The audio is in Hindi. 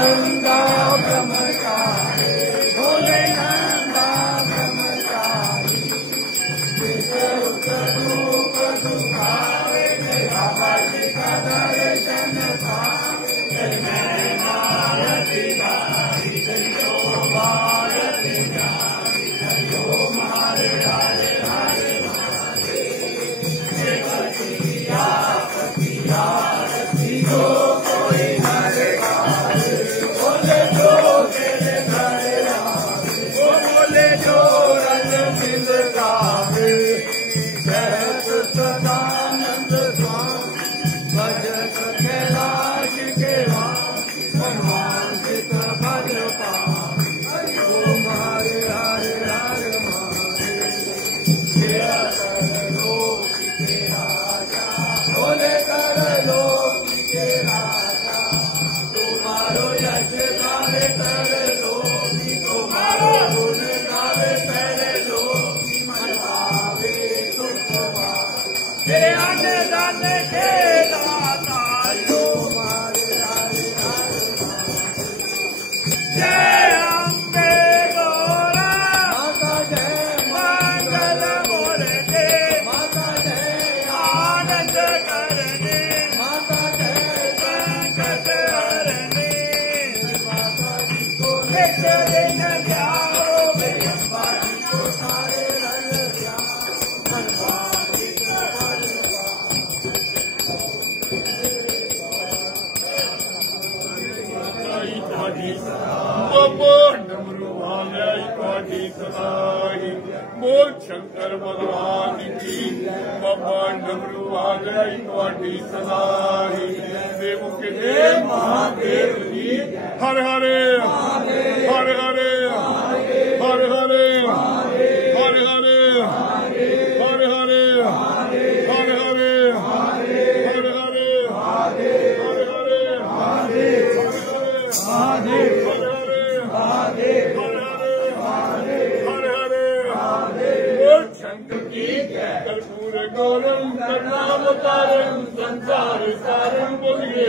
नंदा ब्रह्मचारी भोले नंदा ब्रह्मचारी रूप दुखावे बाबा जी का दर्शन पावे मैं भारती बारी जयो भारती नारी जयो मारे हरे हरे पतिया पतिया जो कोई हरे बोले जो तेरे घर वो बोले जो रंग बिंद गावे सहत सदानंद स्वामी भजत कैलाश के भगवान चित भज पावे ओम हरे हरे हरे बोले कर लो के राजा तुम्हारो यश गावे कर लो तुम्हारो गुण गावे कर लो मन भावे सुख तेरे आने जाने के दाता जो हमारे हरे हरे जय अम्बे गौरा माता जय मंगल मूर्ति माता जय आनंद करने माता जय संकट हरने माता जी को नित दिन ध्याओ अम्बा जी को सारे रंग बोल शंकर भगवान की बाबा डमरू आ गई थोड़ी सदाही देव के देव महादेव जी हर हरे हर हरे हर हरे हर हरे हर हरे हर हरे हर हरे शंकर की कर्पूर गौरम करुणावतारम संसार सारम बोलिए